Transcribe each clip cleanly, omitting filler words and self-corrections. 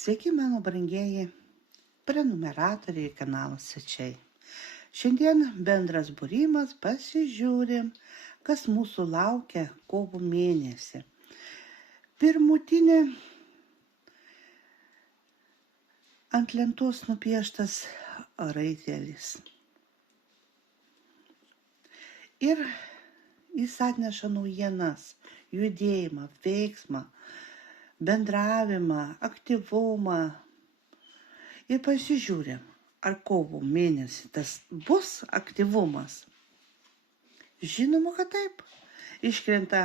Sveiki, mano brangieji prenumeratoriai kanalo svečiai. Šiandien bendras būrimas, pasižiūrim, kas mūsų laukia kovo mėnesį. Pirmutinė ant lentos nupieštas raitelis. Ir jis atneša naujienas, judėjimą, veiksmą, bendravimą, aktyvumą. Ir pasižiūrim, ar kovo mėnesį tas bus aktyvumas. Žinoma, kad taip. Iškrenta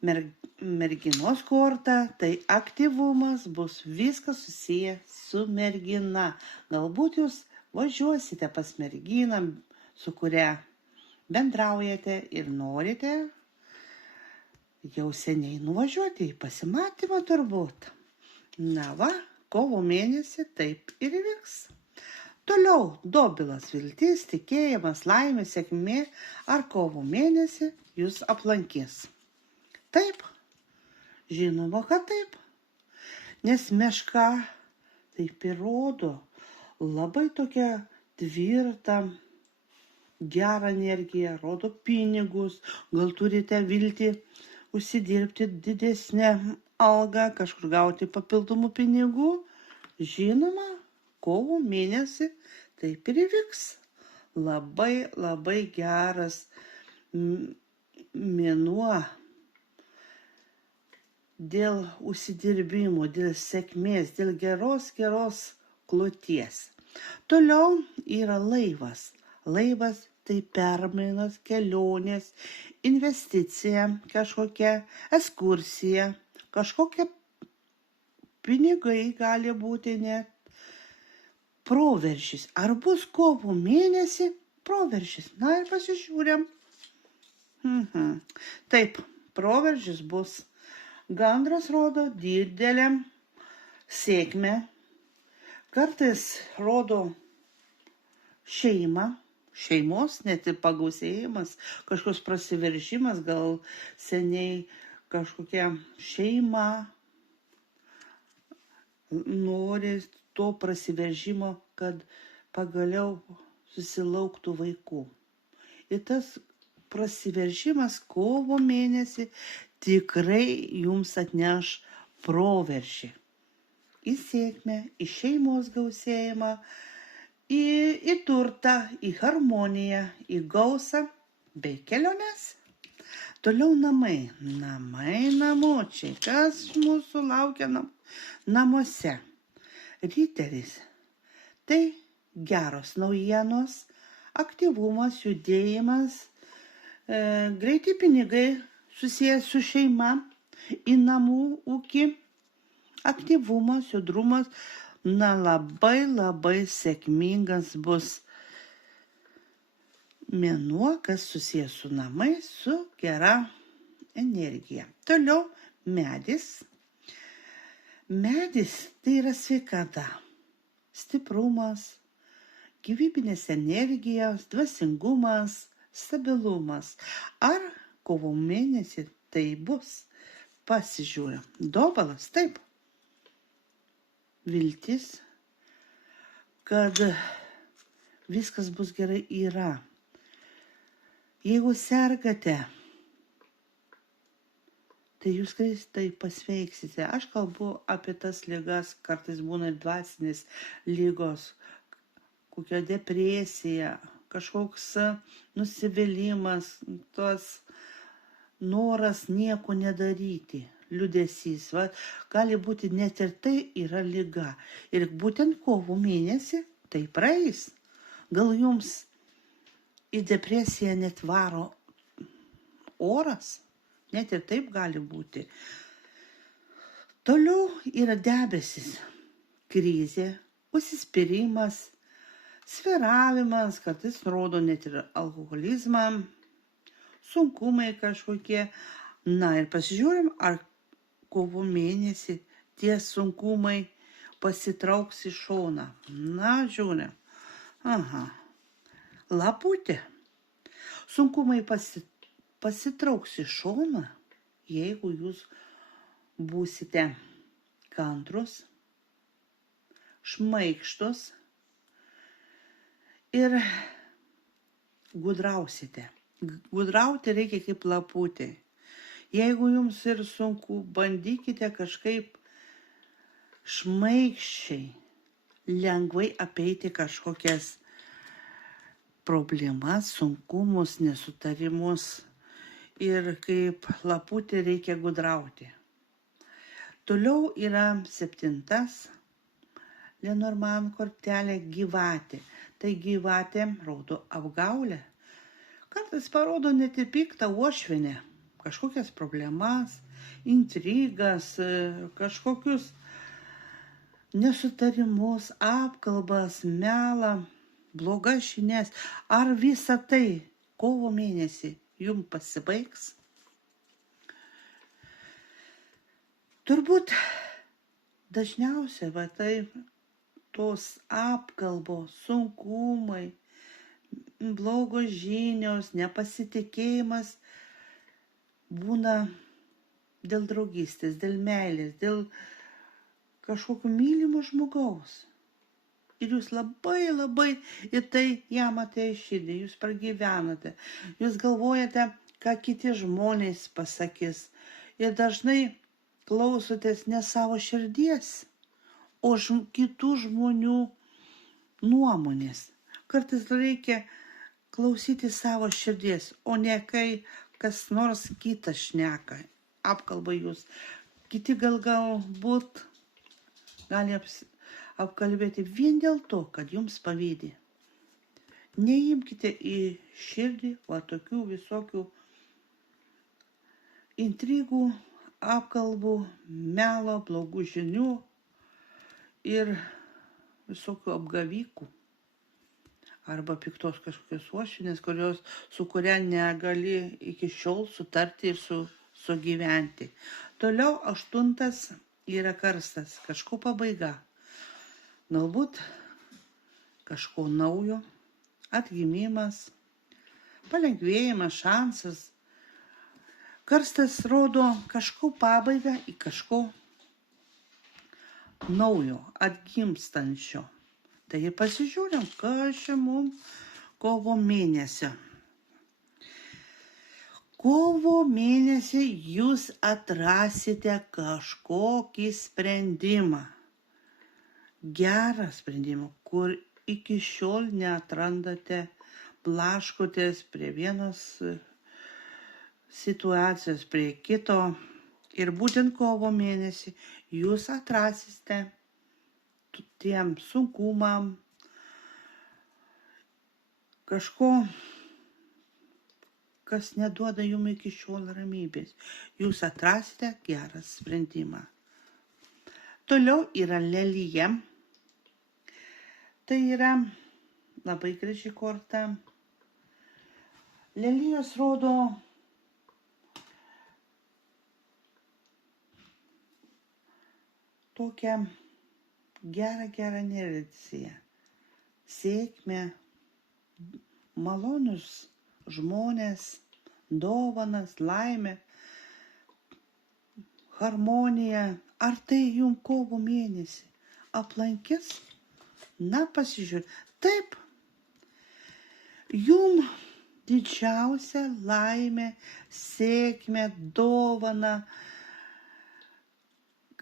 merginos korta, tai aktyvumas bus viskas susiję su mergina. Galbūt jūs važiuosite pas merginą, su kuria bendraujate ir norite jau seniai nuvažiuoti į pasimatymą turbūt. Na va, kovo mėnesį taip ir vyks. Toliau dobilas, viltis, tikėjimas, laimė, sėkmė ar kovo mėnesį jūs aplankys. Taip, žinoma, kad taip. Nes meška taip ir rodo labai tokią tvirtą, gerą energiją, rodo pinigus, gal turite viltį užsidirbti didesnę algą, kažkur gauti papildomų pinigų. Žinoma, kovo mėnesį taip ir įvyks. Labai geras mėnuo dėl užsidirbimo, dėl sėkmės, dėl geros kloties. Toliau yra laivas. Laivas tai permainos, kelionės, investicija, kažkokia ekskursija, kažkokia pinigai gali būti net proveržis. Ar bus kovo mėnesį proveržis? Na ir pasižiūrėm. Taip, proveržis bus. Gandras rodo didelę sėkmę. Kartais rodo šeimos, net ir pagausėjimas, kažkoks prasiveržimas, gal seniai kažkokia šeima nori to prasiveržimo, kad pagaliau susilauktų vaikų. Ir tas prasiveržimas kovo mėnesį tikrai jums atneš proveržį. Į sėkmę, į šeimos gausėjimą, į turtą, į harmoniją, į gausą bei keliones. Toliau namai. Namučiai. Kas mūsų laukia namuose? Riteris. Tai geros naujienos, aktyvumas, judėjimas, greiti pinigai susijęs su šeima, į namų ūkį, aktyvumas, judrumas. Na, labai sėkmingas bus mėnuo, kas susijęs su namais, su gera energija. Toliau medis. Medis tai yra sveikata, stiprumas, gyvybinės energijos, dvasingumas, stabilumas. Ar kovo mėnesį tai bus? Pasižiūrėjom. Dobalas, taip. Viltis, kad viskas bus gerai yra. Jeigu sergate, tai jūs greitai pasveiksite. Aš kalbu apie tas ligas, kartais būna ir dvasinės ligos, kokia depresija, kažkoks nusivylimas, tos noras nieko nedaryti. Liūdesys, gali būti net ir tai yra liga. Ir būtent kovo mėnesį tai praeis. Gal jums į depresiją net varo oras, net ir taip gali būti. Toliau yra debesis, krizė, užsispyrimas, sviravimas, kartais rodo net ir alkoholizmą, sunkumai kažkokie. Na ir pasižiūrim, ar kovo mėnesį tie sunkumai pasitrauks į šoną. Na, žiūrėm. Laputė. Sunkumai pasitrauks į šoną, jeigu jūs būsite kantrus, šmaikštus ir gudrausite. Gudrauti reikia kaip laputė. Jeigu jums ir sunku, bandykite kažkaip šmaikščiai, lengvai apeiti kažkokias problemas, sunkumus, nesutarimus ir kaip laputė reikia gudrauti. Toliau yra 7. Lenormand kortelė gyvatė. Tai gyvatė rodo apgaulę. Kartais parodo net ir piktą uošvienę, kažkokias problemas, intrigas, kažkokius nesutarimus, apkalbas, melą, blogas žinias. Ar visa tai kovo mėnesį jums pasibaigs? Turbūt dažniausiai tai tos apkalbos, sunkumai, blogos žinios, nepasitikėjimas būna dėl draugystės, dėl meilės, dėl kažkokio mylimo žmogaus. Ir jūs labai į tai jamate į širdį, jūs pragyvenate, jūs galvojate, ką kiti žmonės pasakys. Ir dažnai klausotės ne savo širdies, o kitų žmonių nuomonės. Kartais reikia klausyti savo širdies, o ne kai kas nors kitas šneka, apkalba jūs. Kiti galbūt gali apkalbėti vien dėl to, kad jums pavydi. Neimkite į širdį tokių visokių intrigų, apkalbų, melo, blogų žinių ir visokių apgavikų. Arba piktos kažkokios uošvienės, su kuria negali iki šiol sutarti ir sugyventi. Toliau 8. yra karstas, kažko pabaiga. Galbūt kažko naujo, atgimimas, palengvėjimas, šansas. Karstas rodo kažko pabaigą į kažko naujo, atgimstančio. Tai pasižiūrim, kas čia mums kovo mėnesio. Kovo mėnesį jūs atrasite kažkokį sprendimą. Gerą sprendimą, kur iki šiol neatrandate, blaškotės prie vienos situacijos, prie kito. Ir būtent kovo mėnesį jūs atrasite tiem sunkumam, kažko, kas neduoda jums iki šiol ramybės. Jūs atrasite gerą sprendimą. Toliau yra lelija. Tai yra labai graži korta. Lelijos rodo tokią gerą energiją, sėkmę, malonius žmonės, dovanas, laimę, harmoniją. Ar tai jums kovo mėnesį aplankys? Na, pasižiūrėk. Taip, jums didžiausia laimė, sėkmė, dovana,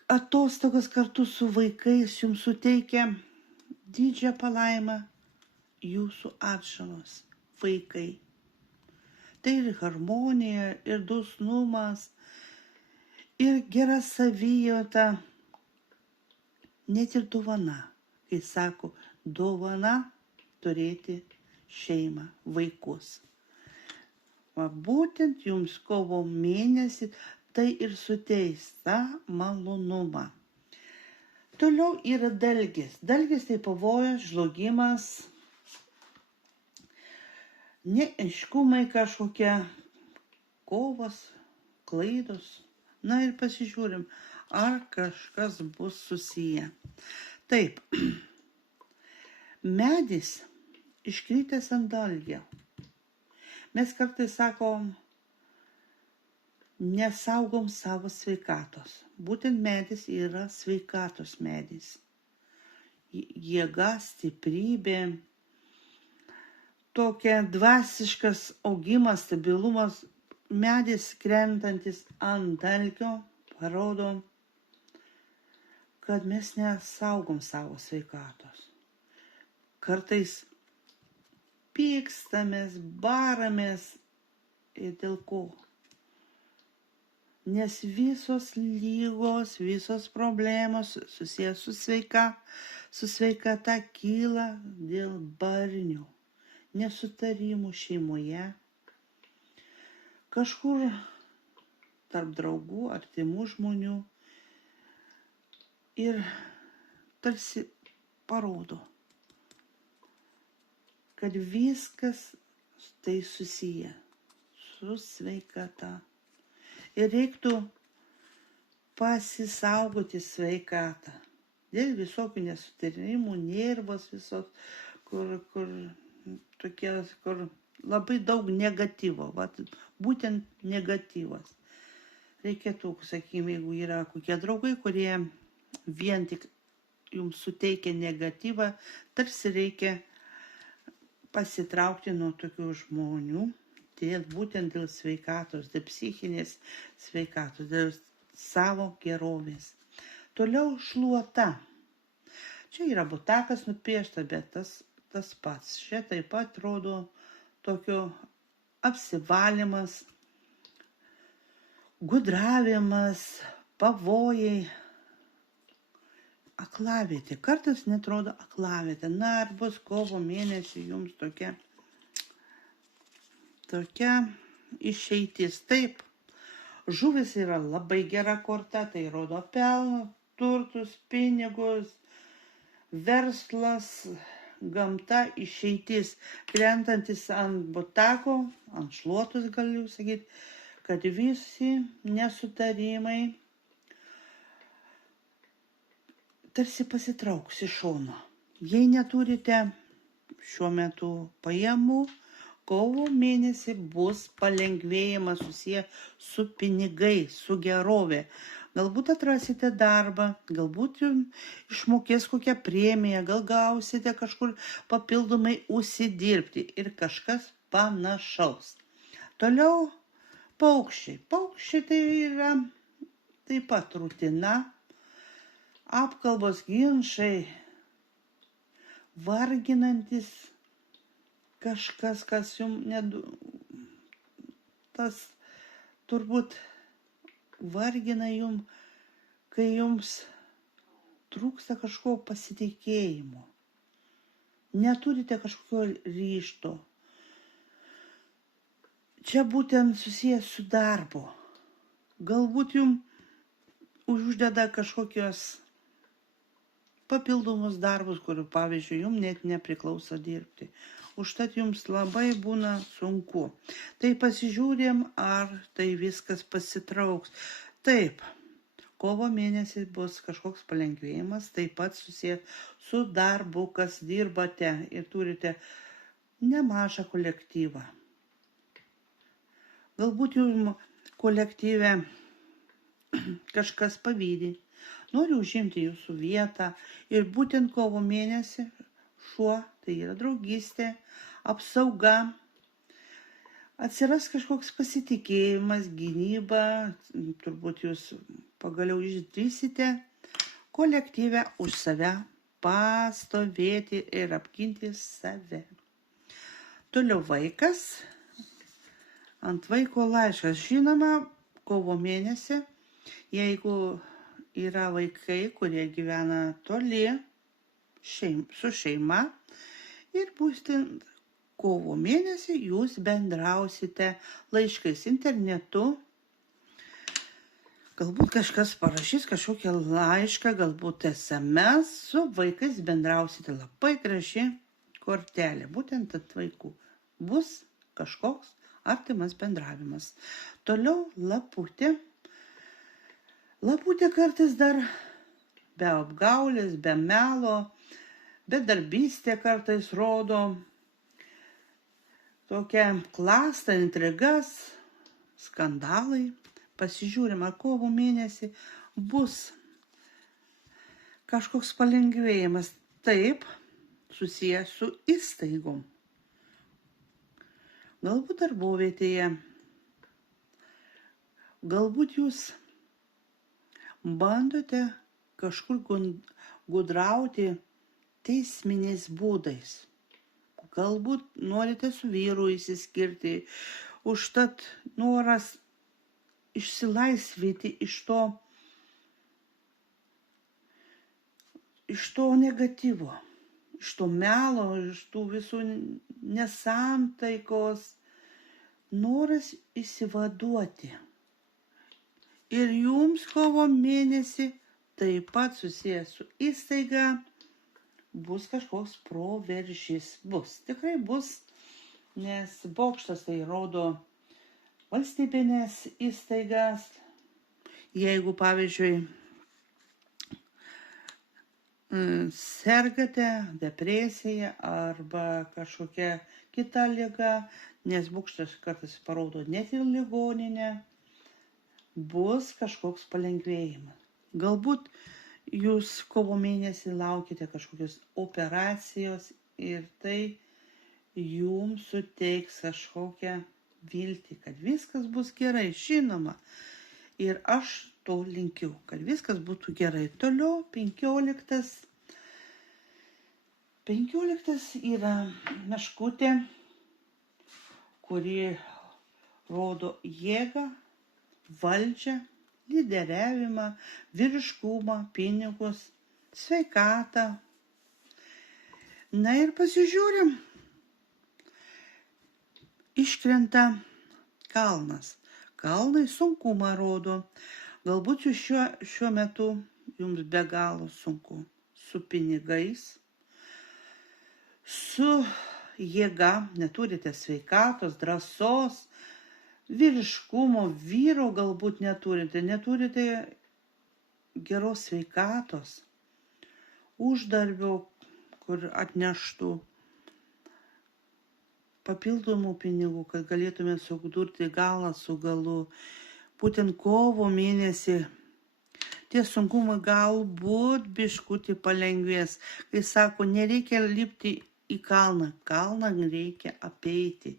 atostogos kartu su vaikais jums suteikia didžią palaimą jūsų atžalos, vaikai. Tai ir harmonija, ir dosnumas, ir gera savijauta, net ir dovana. Kai sako, dovana turėti šeimą, vaikus. Būtent jums kovo mėnesį tai ir suteiks tą malonumą. Toliau yra dalgis. Dalgis tai pavojus, žlugimas, neaiškumai kažkokie, kovos, klaidos. Na ir pasižiūrim, ar kažkas bus susiję. Taip, medis iškritęs ant dalgio. Mes kartais sakom, nesaugom savo sveikatos. Būtent medis yra sveikatos medis. jėga, stiprybė, tokia dvasiškas augimas, stabilumas, medis krentantis ant dalgio parodo, kad mes nesaugom savo sveikatos. Kartais pykstamės, baramės ir dėl ko? Nes visos lygos, visos problemos susijęs su sveikata kyla dėl barnių, nesutarimų šeimoje, kažkur tarp draugų, artimų žmonių ir tarsi parodo, kad viskas tai susiję su sveikata. Ir reiktų pasisaugoti sveikatą. Dėl visokių nesutarimų, nervos visos, kur labai daug negatyvo, būtent negatyvas. Reikėtų, sakykime, jeigu yra kokie draugai, kurie vien tik jums suteikia negatyvą, tarsi reikia pasitraukti nuo tokių žmonių. Būtent dėl sveikatos, dėl psichinės sveikatos, dėl savo gerovės. Toliau šluota. Čia yra butakas nupiešta, bet tas pats. Čia taip pat rodo tokio apsivalymas, gudravimas, pavojai. Aklavietė. Kartais netrodo aklavietė. Na, ar bus kovo mėnesį jums tokia išeitis. Taip, žuvis yra labai gera korta, tai rodo pelną, turtus, pinigus, verslas, gamta, išeitis, krentantis ant butako, ant šluotos galiu sakyti, kad visi nesutarimai tarsi pasitrauks iš šono. Jei neturite šiuo metu pajamų, kovo mėnesį bus palengvėjimas susiję su pinigai, su gerovė. Galbūt atrasite darbą, galbūt jums išmokės kokią premiją, gal gausite kažkur papildomai užsidirbti ir kažkas panašaus. Toliau paukščiai. Paukščiai tai yra taip pat rutina, apkalbos, ginčai, varginantis kažkas, kas jums tas turbūt vargina jums, kai jums trūksta kažko pasitikėjimo. Neturite kažkokio ryžto. Čia būtent susijęs su darbu. Galbūt jums uždeda kažkokios papildomus darbus, kurių, pavyzdžiui, jums net nepriklauso dirbti. Užtat jums labai būna sunku. Tai pasižiūrėm, ar tai viskas pasitrauks. Taip, kovo mėnesį bus kažkoks palengvėjimas, taip pat susijęs su darbu, kas dirbate ir turite nemažą kolektyvą. Galbūt jums kolektyve kažkas pavydi, nori užimti jūsų vietą ir būtent kovo mėnesį šuo, tai yra draugystė, apsauga, atsiras kažkoks pasitikėjimas, gynyba, turbūt jūs pagaliau išdrįsite kolektyve už save pastovėti ir apginti save. Toliau vaikas, ant vaiko laiškas. Žinoma, kovo mėnesį, jeigu yra vaikai, kurie gyvena toli su šeima ir būtent kovo mėnesį jūs bendrausite laiškais internetu. Galbūt kažkas parašys kažkokią laišką, galbūt SMS, su vaikais bendrausite, labai graži kortelė, būtent ant vaikų. Bus kažkoks artimas bendravimas. Toliau laputė. Laputė kartais dar be apgaulės, be melo, bedarbystė kartais rodo tokią klastą, intrigas, skandalai. Pasižiūrim, ar kovo mėnesį bus kažkoks palengvėjimas. taip susijęs su įstaigom. Galbūt darbovietėje, galbūt jūs bandote kažkur gudrauti teisminiais būdais. Galbūt norite su vyru įsiskirti, užtat noras išsilaisvyti iš to negatyvo, iš to melo, iš tų visų nesantaikos, noras išsivaduoti. Ir jums kovo mėnesį taip pat susijęs su įstaiga bus kažkoks proveržys. Tikrai bus, nes bokštas tai rodo valstybinės įstaigas. Jeigu, pavyzdžiui, sergate depresija arba kažkokia kita liga, nes bokštas kartais parodo net ir ligoninę, bus kažkoks palengvėjimas. Galbūt jūs kovo mėnesį laukite kažkokios operacijos ir tai jums suteiks kažkokią viltį, kad viskas bus gerai, žinoma. Ir aš to linkiu, kad viskas būtų gerai. Toliau 15 yra meškutė, kuri rodo jėgą, valdžią, lyderiavimą, vyriškumą, pinigus, sveikatą. Na ir pasižiūrim. Iškrenta kalnas. Kalnai sunkumą rodo. Galbūt jūs šiuo metu jums be galo sunku su pinigais, su jėga, neturite sveikatos, drąsos, vyriškumo, vyro galbūt neturite geros sveikatos, uždarbio, kur atneštų papildomų pinigų, kad galėtume sudurti galą su galu. Būtent kovo mėnesį tie sunkumai galbūt biškutį palengvės. Kai sako, nereikia lipti į kalną, kalną reikia apeiti.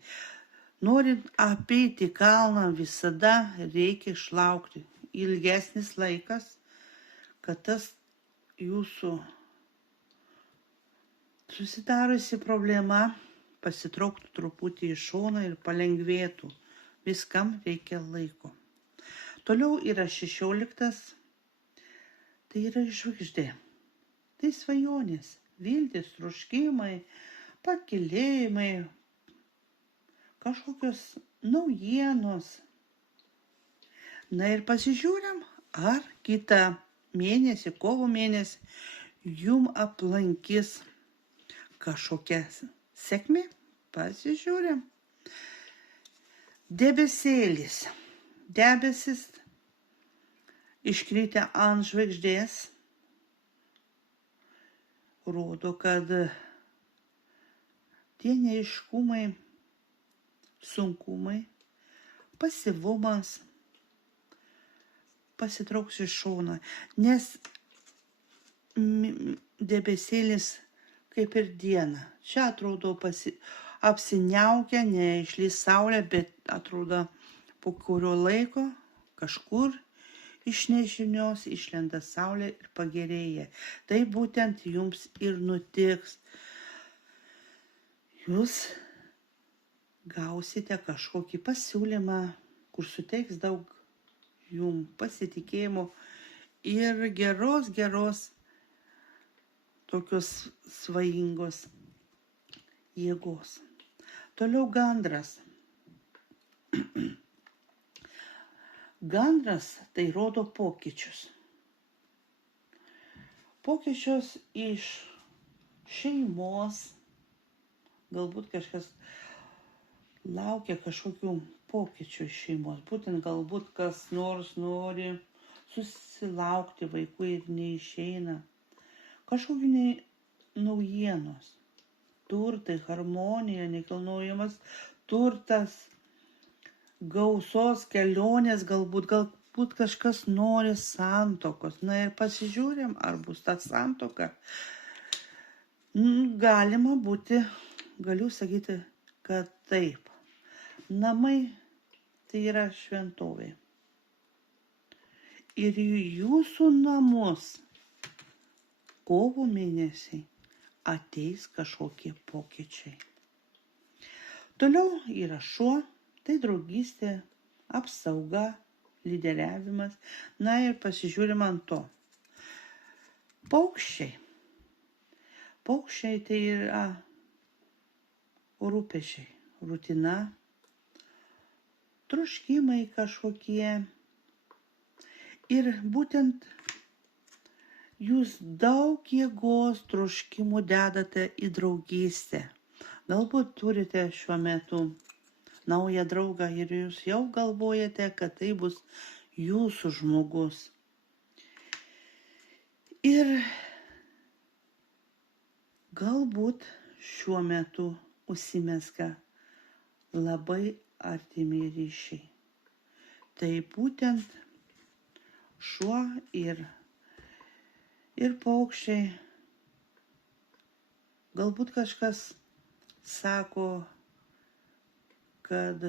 Norint apeiti kalną, visada reikia išlaukti ilgesnis laikas, kad tas jūsų susidariusi problema pasitrauktų truputį į šoną ir palengvėtų. Viskam reikia laiko. Toliau yra 16. Tai yra žvaigždė. Tai svajonės, viltis, troškimai, pakilėjimai, kažkokios naujienos. Na ir pasižiūrim, ar kitą mėnesį, kovo mėnesį, jum aplankys kažkokia sėkmė. Pasižiūrim. Debesėlis. Debesis iškritę ant žvaigždės rodo, kad tie neaiškumai, sunkumai, pasyvumas pasitrauks iš šono, nes debesėlis kaip ir diena. Čia atrodo apsiniaukia, neišlys saulė, bet atrodo po kurio laiko kažkur iš nežinios išlenda saulė ir pagerėja. Tai būtent jums ir nutiks. Jūs gausite kažkokį pasiūlymą, kur suteiks daug jums pasitikėjimo ir geros tokios svajingos jėgos. Toliau gandras. Gandras tai rodo pokyčius. Pokyčius iš šeimos. Galbūt kažkas laukia kažkokių pokyčių iš šeimos. Būtent galbūt kas nors nori susilaukti vaikų ir neišeina. Kažkokių naujienos. Turtai, harmonija, nekilnojamas turtas, gausos kelionės, galbūt kažkas nori santuokos. Na ir pasižiūrim, ar bus ta santuoka. Galiu sakyti, kad taip. Namai tai yra šventovė. Ir į jūsų namus kovo mėnesį ateis kažkokie pokyčiai. Toliau yra šuo, tai draugystė, apsauga, lyderiavimas. Na ir pasižiūrim ant to. Paukščiai. Paukščiai tai yra rūpesčiai, rutina, troškimai kažkokie. Ir būtent jūs daug jėgos troškimų dedate į draugystę. Galbūt turite šiuo metu naują draugą ir jūs jau galvojate, kad tai bus jūsų žmogus. Ir galbūt šiuo metu užsimezga labai artimi ryšiai. Tai būtent šuo ir paukščiai. Galbūt kažkas sako, kad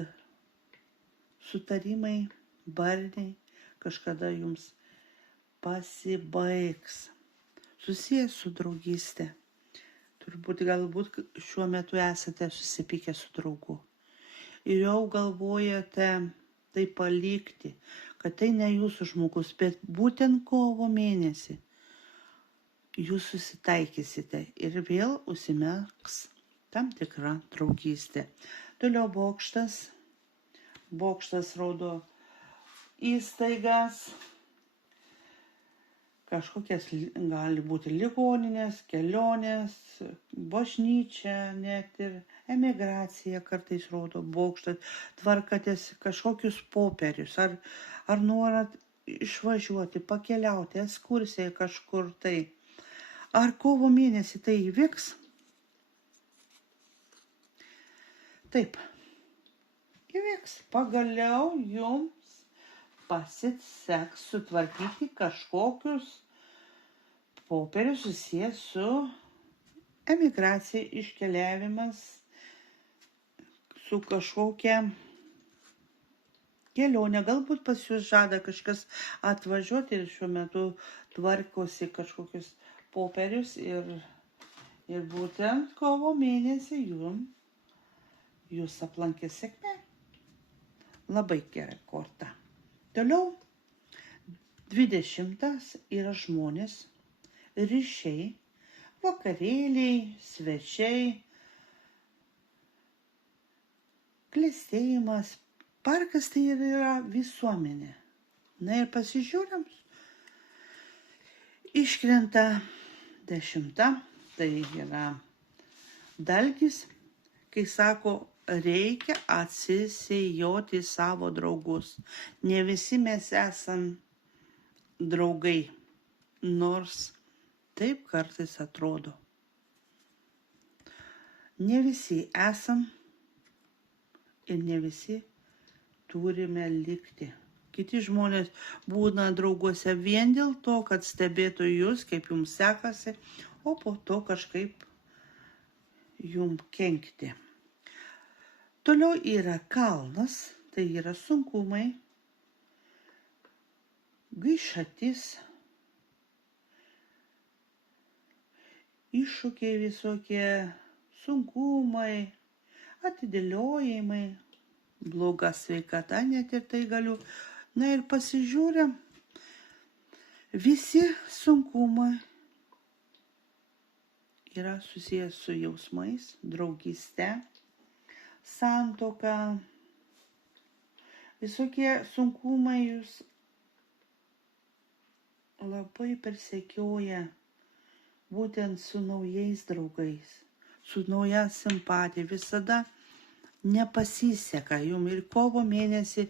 sutarimai, barniai kažkada jums pasibaigs. Susijęs su draugystė. Galbūt šiuo metu esate susipykę su draugu. Ir jau galvojate tai palikti, kad tai ne jūsų žmogus, bet būtent kovo mėnesį jūs susitaikysite ir vėl užsimegs tam tikra draugystė. Toliau bokštas. Bokštas rodo įstaigas, kažkokias gali būti ligoninės, kelionės, bažnyčia, net ir emigracija kartais rodo bokštas. Tvarkatės kažkokius popierius, ar norat išvažiuoti, pakeliauti, ekskursijai kažkur tai. Ar kovo mėnesį tai įvyks? Taip, įvyks. Pagaliau jums pasiseks sutvarkyti kažkokius popierius susijęs su emigracija, iškeliavimas, su kažkokia kelionė. Galbūt pas jūs žada kažkas atvažiuoti ir šiuo metu tvarkosi kažkokius popierius ir būtent kovo mėnesį jūs aplankė sėkmė. Labai gera korta. Toliau 20 yra žmonės, ryšiai, vakarėliai, svečiai, klestėjimas. Parkas tai yra visuomenė. Na ir pasižiūrim. Iškrenta 10, tai yra dalgis, kai sako, reikia atsisėjoti savo draugus. Ne visi mes esam draugai, nors taip kartais atrodo. Ne visi esam ir ne visi turime likti. Kiti žmonės būna drauguose vien dėl to, kad stebėtų jūs, kaip jums sekasi, o po to kažkaip jums kenkti. Toliau yra kalnas, tai yra sunkumai, gaišatis, iššūkiai visokie, sunkumai, atidėliojimai, bloga sveikata, net ir tai galiu. Na ir pasižiūrėm, visi sunkumai yra susijęs su jausmais, draugyste, santuoka. Visokie sunkumai jūs labai persekioja būtent su naujais draugais, su nauja simpatija. Visada nepasiseka jums ir kovo mėnesį,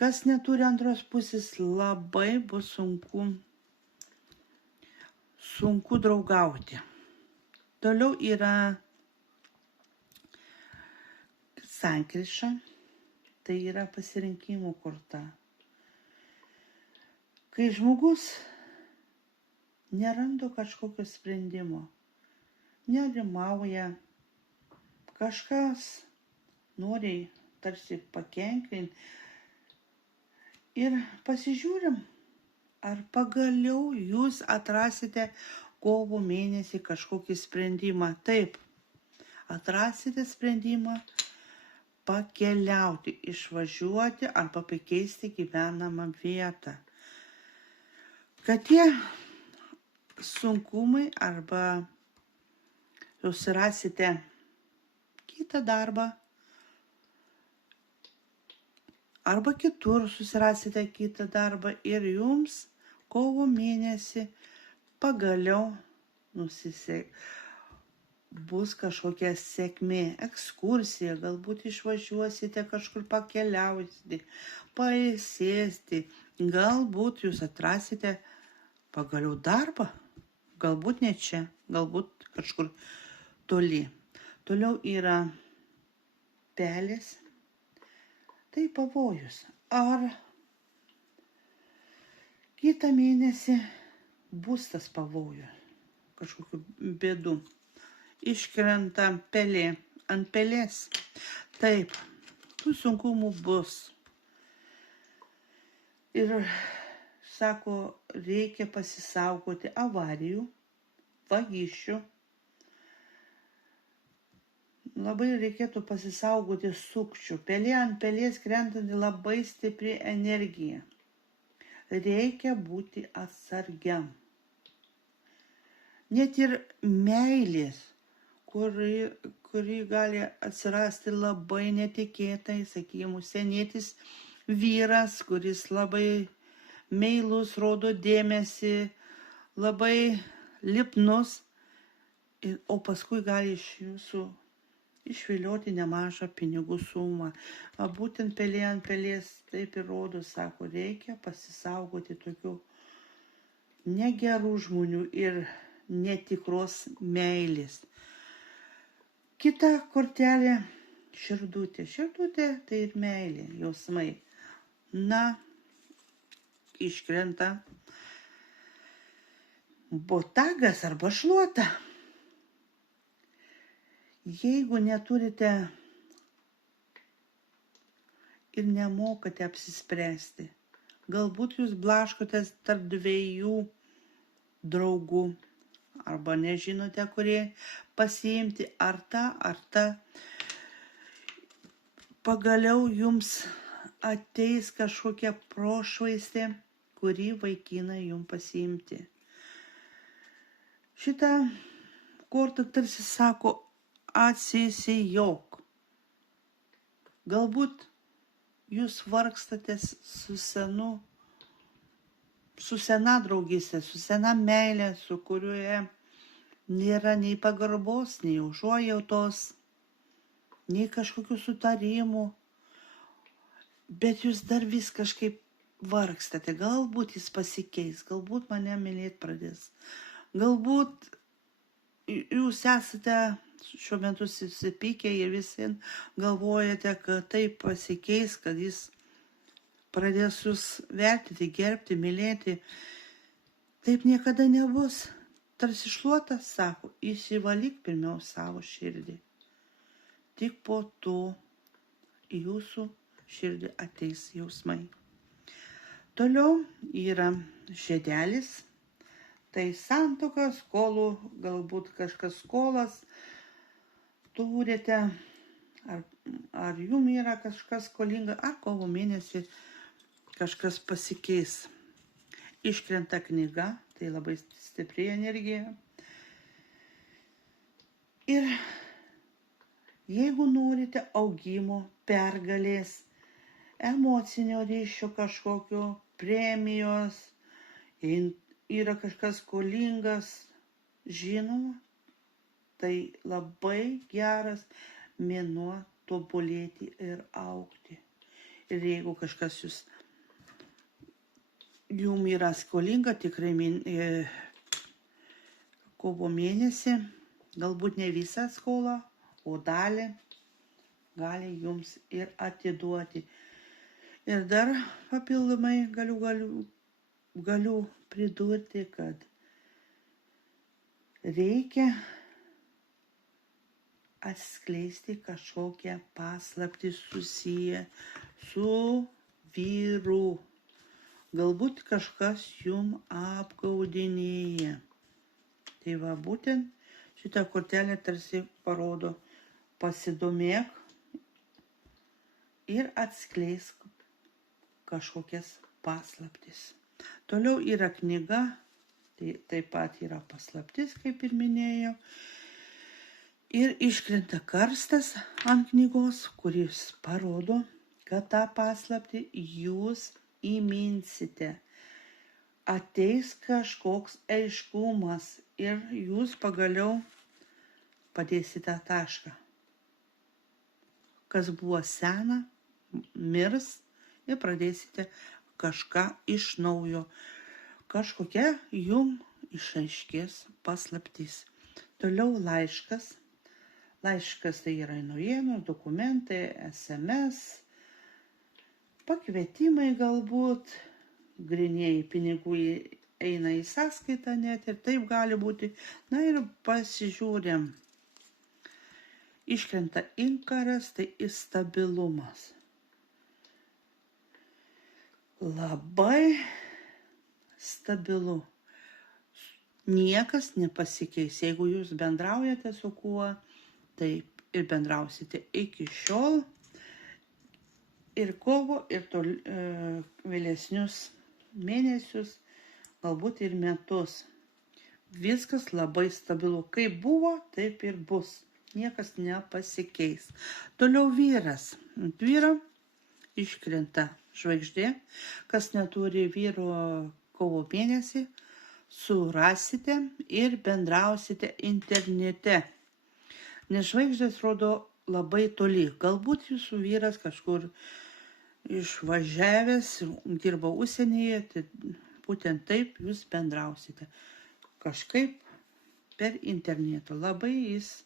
kas neturi antros pusės, labai bus sunku draugauti. Toliau yra sankryža, tai yra pasirinkimų korta. Kai žmogus neranda kažkokio sprendimo, nerimauja, kažkas nori tarsi pakenkinti ir pasižiūrim, ar pagaliau jūs atrasite kovo mėnesį kažkokį sprendimą. Taip, atrasite sprendimą pakeliauti, išvažiuoti arba pakeisti gyvenamą vietą. Kad tie sunkumai arba susirasite kitą darbą, arba kitur susirasite kitą darbą ir jums kovo mėnesį pagaliau bus kažkokia sėkmė, ekskursija, galbūt išvažiuosite kažkur pakeliausite, pailsėsite, galbūt jūs atrasite pagaliau darbą, galbūt ne čia, galbūt kažkur toli. Toliau yra pelės, tai pavojus. Ar kitą mėnesį bus tas pavojus, kažkokių bėdų. Iškrenta pelė ant pelės. Taip, tų sunkumų bus. Ir sako, reikia pasisaugoti avarijų, vagysčių. Labai reikėtų pasisaugoti sukčių. Pelė ant pelės krentanti labai stipri energija. Reikia būti atsargiam. Net ir meilės, kuri gali atsirasti labai netikėtai, sakykime, užsienietis vyras, kuris labai meilus, rodo dėmesį, labai lipnus, o paskui gali iš jūsų išvilioti nemažą pinigų sumą. Būtent pelė ant pelės taip ir rodo, sako, reikia pasisaugoti tokių negerų žmonių ir netikros meilės. Kita kortelė - širdutė. Širdutė tai ir meilė, jausmai. Na, iškrenta botagas arba šluota. Jeigu neturite ir nemokate apsispręsti, galbūt jūs blaškotės tarp dviejų draugų, arba nežinote, kurie pasiimti, ar ta, pagaliau jums ateis kažkokia prošvaistė, kurį vaikiną jums pasiimti. Šitą kortą tarsi sako, atsisijok. Galbūt jūs vargstate su sena draugystė, su sena meilė, su kurioje nėra nei pagarbos, nei užuojautos, nei kažkokių sutarimų, bet jūs dar vis kažkaip vargstate. Galbūt jis pasikeis, galbūt mane mylėti pradės, galbūt jūs esate šiuo metu susipykę ir visi galvojate, kad taip pasikeis, kad jis pradės jūs vertinti, gerbti, mylėti. Taip niekada nebus. Tarsi šluotas sako, įsivalyk pirmiau savo širdį. Tik po to į jūsų širdį ateis jausmai. Toliau yra žiedelis. Tai santuoka, skolų, galbūt kažkas skolas turite, ar jum yra kažkas skolinga, ar kovo mėnesį kažkas pasikeis. Iškrenta knyga, tai labai stipri energija. Ir jeigu norite augimo, pergalės, emocinio ryšio kažkokio, premijos, yra kažkas skolingas, žinoma, tai labai geras mėnuo tobulėti ir augti. Ir jeigu kažkas jum yra skolinga, tikrai kovo mėnesį, galbūt ne visą skolą, o dalį gali jums ir atiduoti. Ir dar papildomai galiu pridurti, kad reikia atskleisti kažkokią paslaptį susiję su vyru. Galbūt kažkas jum apgaudinėja. Tai va, būtent šitą kortelę tarsi parodo, pasidomėk ir atskleisk kažkokias paslaptis. Toliau yra knyga, tai taip pat yra paslaptis, kaip ir minėjau. Ir iškrenta karstas ant knygos, kuris parodo, kad tą paslaptį jūs įminsite. Ateis kažkoks aiškumas ir jūs pagaliau padėsite tašką. Kas buvo sena, mirs ir pradėsite kažką iš naujo. Kažkokia jum išaiškės paslaptis. Toliau laiškas. Laiškas tai yra naujienos, dokumentai, SMS, pakvietimai galbūt, grynieji pinigų eina į sąskaitą net ir taip gali būti. Na ir pasižiūrėm. Iškrenta inkaras, tai stabilumas. Labai stabilu. Niekas nepasikeis. Jeigu jūs bendraujate su kuo, taip ir bendrausite iki šiol. Ir kovo, ir vėlesnius mėnesius, galbūt ir metus. Viskas labai stabilu. Kaip buvo, taip ir bus. Niekas nepasikeis. Toliau vyras. Ant vyro iškrenta žvaigždė. Kas neturi vyro kovo mėnesį, surasite ir bendrausite internete. Nes žvaigždės rodo labai toli. Galbūt jūsų vyras kažkur išvažiavęs, dirba užsienyje, tai būtent taip jūs bendrausite. Kažkaip per internetą. Labai jis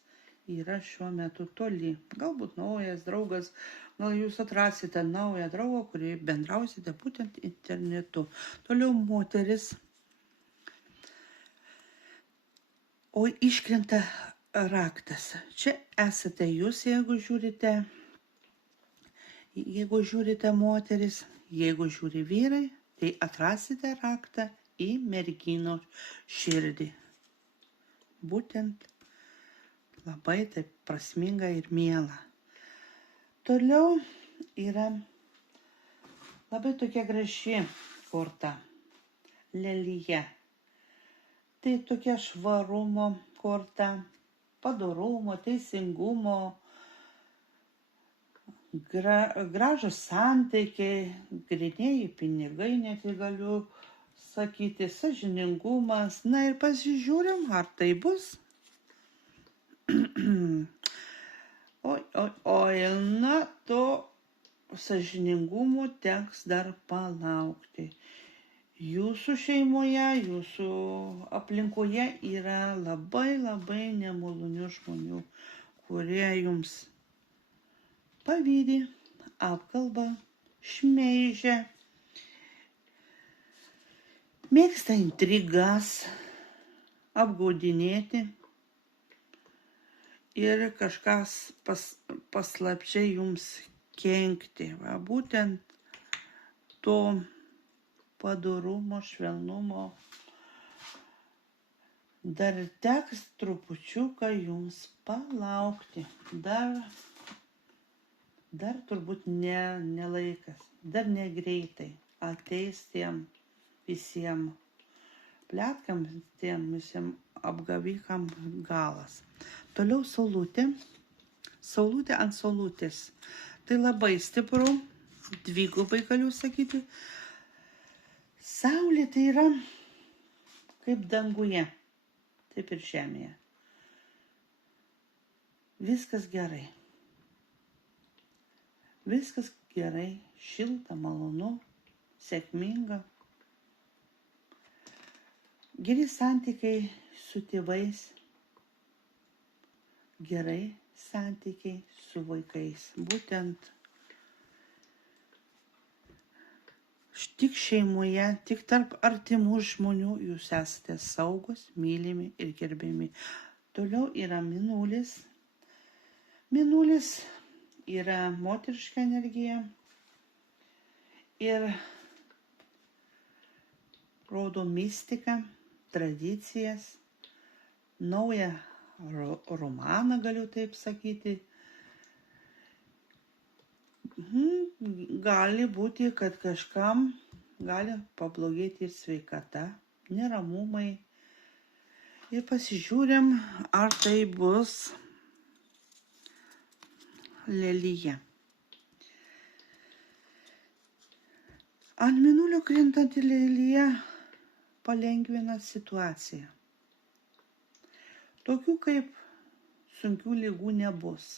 yra šiuo metu toli. Galbūt naujas draugas, gal jūs atrasite naują draugą, kurį bendrausite būtent internetu. Toliau moteris. O iškrenta raktas. Čia esate jūs, jeigu žiūrite moteris, jeigu žiūri vyrai, tai atrasite raktą į mergino širdį. Būtent labai taip prasminga ir miela. Toliau yra labai tokia graži korta. Lelija. Tai tokia švarumo korta, padorumo, teisingumo, gražus santykiai, grynieji pinigai, net galiu sakyti, sąžiningumas. Na ir pasižiūrim, ar tai bus. Oi, na, to sąžiningumo teks dar palaukti. Jūsų šeimoje, jūsų aplinkoje yra labai nemalonių žmonių, kurie jums pavydi, apkalba, šmeižia, mėgsta intrigas, apgaudinėti ir kažkas paslapčiai jums kenkti. Va, būtent to padorumo, švelnumo dar teks trupučiuką jums palaukti. Dar turbūt ne laikas, dar negreitai ateis tiem visiems pletkam, tiem visiems apgavikam galas. Toliau saulutė. Saulutė ant saulutės. Tai labai stipru, dvigubai galiu sakyti. Saulė tai yra kaip danguje, taip ir žemėje. Viskas gerai. Viskas gerai, šilta, malonu, sėkminga. Geri santykiai su tėvais, gerai santykiai su vaikais. Būtent tik šeimoje, tik tarp artimų žmonių jūs esate saugos, mylimi ir gerbiami. Toliau yra mėnulis. Mėnulis yra moteriška energija ir rodo mistiką, tradicijas, naują romaną, galiu taip sakyti. Gali būti, kad kažkam gali pablogėti ir sveikata, neramumai. Ir pasižiūrim, ar tai bus lelyje. Ant mėnulio krintanti lelija palengvina situaciją. Tokių kaip sunkių ligų nebus.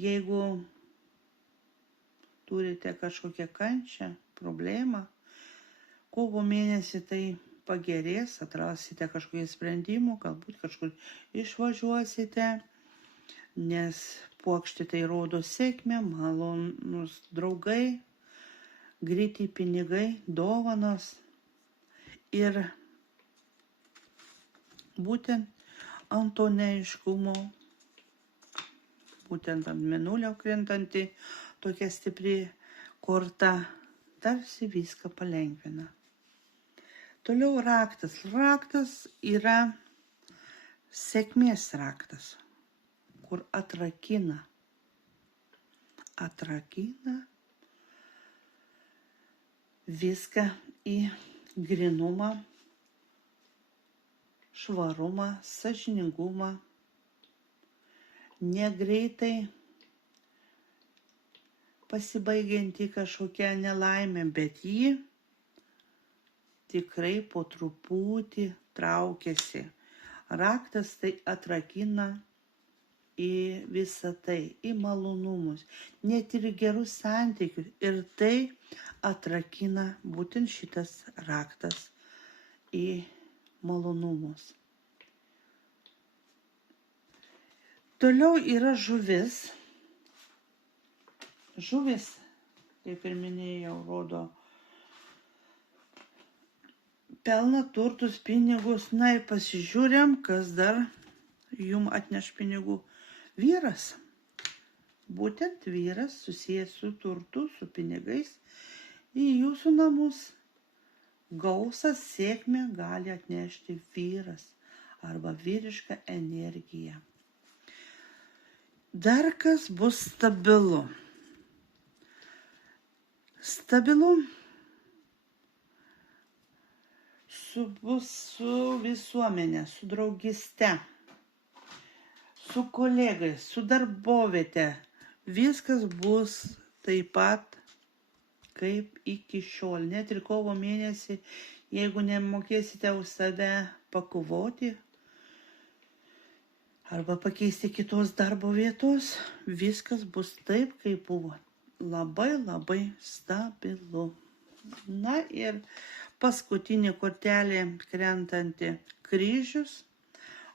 Jeigu turite kažkokią kančią, problemą, kovo mėnesį tai pagerės, atrasite kažkokių sprendimų, galbūt kažkur išvažiuosite, nes puokštė tai rodo sėkmę, malonus draugai, greiti pinigai, dovanos. Ir būtent ant to neaiškumo, būtent ant mėnulio krintanti tokia stipri korta, tarsi viską palengvina. Toliau raktas. Raktas yra sėkmės raktas, kur atrakina viską į grynumą, švarumą, sąžiningumą, negreitai pasibaigianti kažkokia nelaimė, bet ji tikrai po truputį traukiasi. Raktas tai atrakina į visą tai, į malonumus, net ir gerus santykius. Ir tai atrakina būtent šitas raktas į malonumus. Toliau yra žuvis. Žuvis, kaip ir minėjau, rodo pelną, turtus, pinigus. Na ir pasižiūrėm, kas dar jum atneš pinigų. Vyras. Būtent vyras susijęs su turtu, su pinigais į jūsų namus. Gausą, sėkmę gali atnešti vyras arba vyriška energija. Dar kas bus stabilu. Stabilu bus su visuomenė, su draugiste, su kolegais, su darboviete. Viskas bus taip pat kaip iki šiol. Net ir kovo mėnesį, jeigu nemokėsite už save pakovoti arba pakeisti kitos darbo vietos, viskas bus taip, kaip buvo. Labai, labai stabilu. Na ir paskutinė kortelė krentanti kryžius.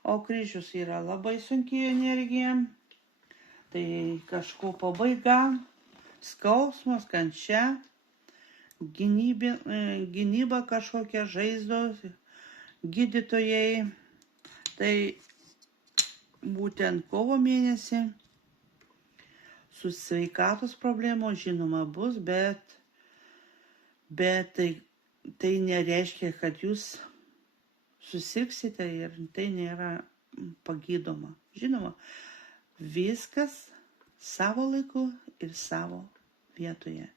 O kryžius yra labai sunki energija. Tai kažko pabaiga, skausmas, kančia, gynyba kažkokia, žaizdos, gydytojai. Tai būtent kovo mėnesį su sveikatos problemos žinoma bus, bet tai nereiškia, kad jūs susirgsite ir tai nėra pagydoma. Žinoma, viskas savo laiku ir savo vietoje.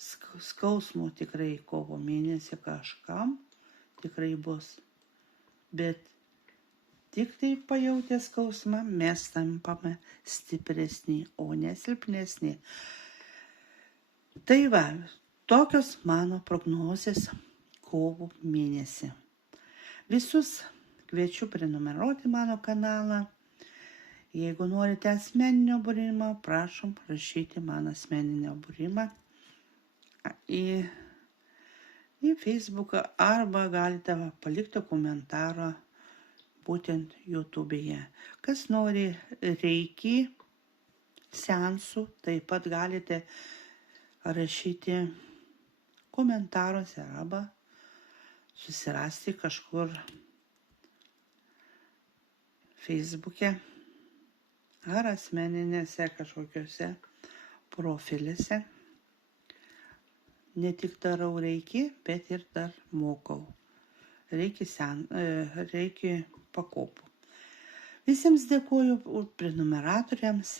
Skausmo tikrai kovo mėnesį kažkam tikrai bus, bet tik tai pajautę skausmą mes tampame stipresni, o ne silpnesni. Tai va, tokios mano prognozės kovo mėnesį. Visus kviečiu prenumeruoti mano kanalą. Jeigu norite asmeninio būrimo, prašom rašyti man asmeninio būrimą į Facebooką arba galite palikti komentarą būtent YouTube'e. Kas nori reiki seansų, taip pat galite rašyti komentaruose arba susirasti kažkur Facebook'e ar asmeninėse kažkokiuose profiliuose. Ne tik darau reiki, bet ir dar mokau. Reiki pakopų. Visiems dėkuoju prenumeratoriams,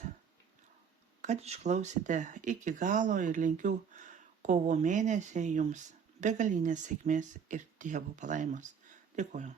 kad išklausėte iki galo ir linkiu kovo mėnesį jums begalinės sėkmės ir Dievo palaimos. Dėkuoju.